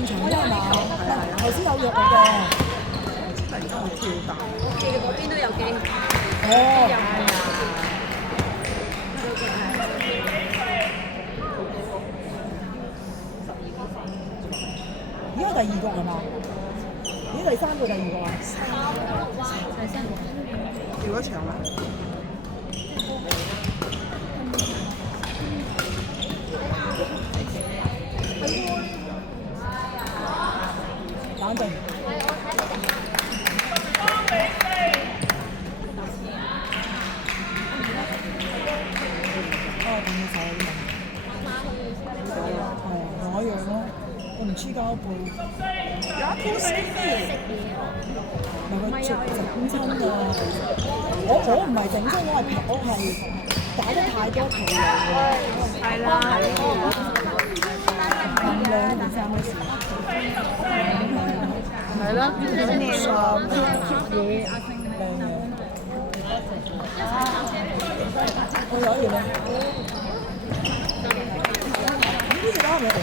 現場啫係嘛？係啊頭先有約我嘅。突然間會跳大。我記得嗰邊都有機。哦。而家第二個係嘛？咦，第三個第二個啊？跳咗場啦。冷靜。電手呢同我一樣咯，我唔黐膠背。有一天食唔係佢整親啊！我唔係整親，我係打得太多皮嚟係啦，咁兩件衫嘅事。係咯，好靚啊！嘢靚嘅。我攞嘢咧。呢啲嘢啱唔啱嚟？